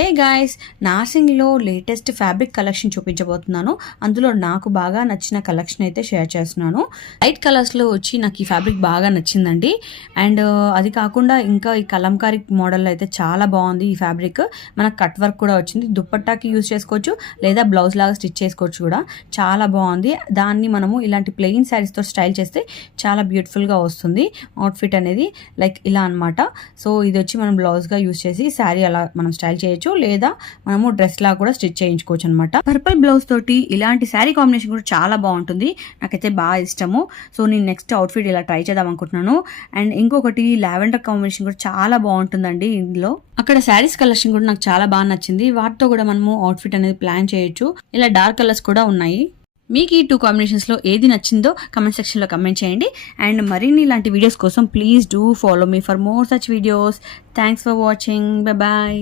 హే guys, నార్సింగ్లో latest fabric collection చూపించబోతున్నాను. అందులో నాకు బాగా నచ్చిన కలెక్షన్ అయితే షేర్ చేస్తున్నాను. లైట్ కలర్స్లో వచ్చి నాకు ఈ ఫ్యాబ్రిక్ బాగా నచ్చిందండి. అండ్ అది కాకుండా ఇంకా ఈ కలంకారీ మోడల్లో అయితే చాలా బాగుంది ఈ ఫ్యాబ్రిక్. మనకు కట్ వర్క్ కూడా వచ్చింది. దుప్పట్టాకి యూజ్ చేసుకోవచ్చు లేదా బ్లౌజ్ లాగా స్టిచ్ చేసుకోవచ్చు కూడా. చాలా బాగుంది. దాన్ని మనము ఇలాంటి ప్లెయిన్ శారీస్తో స్టైల్ చేస్తే చాలా బ్యూటిఫుల్గా వస్తుంది అవుట్ఫిట్ అనేది. లైక్ ఇలా అనమాట. సో ఇది వచ్చి మనం బ్లౌజ్గా యూజ్ చేసి శారీ అలా మనం స్టైల్ చేయొచ్చు లేదా మనము డ్రెస్ లా కూడా స్టిచ్ చేయించుకోవచ్చు అనమాట. పర్పుల్ బ్లౌజ్ తోటి ఇలాంటి శారీ కాంబినేషన్ కూడా చాలా బాగుంటుంది. నాకైతే బాగా ఇష్టము. సో నేను నెక్స్ట్ అవుట్ఫిట్ ఇలా ట్రై చేద్దాం అనుకుంటున్నాను. అండ్ ఇంకొకటి లావెండర్ కాంబినేషన్ కూడా చాలా బాగుంటుందండి ఇందులో. అక్కడ శారీస్ కలెక్షన్ కూడా నాకు చాలా బాగా నచ్చింది. వాటితో కూడా మనము అవుట్ఫిట్ అనేది ప్లాన్ చేయొచ్చు. ఇలా డార్క్ కలర్స్ కూడా ఉన్నాయి. మీకు ఈ 2 కాంబినేషన్స్లో ఏది నచ్చిందో కమెంట్ సెక్షన్లో కమెంట్ చేయండి. అండ్ మరిన్ని ఇలాంటి వీడియోస్ కోసం please do follow me for more such videos. Thanks for watching. Bye.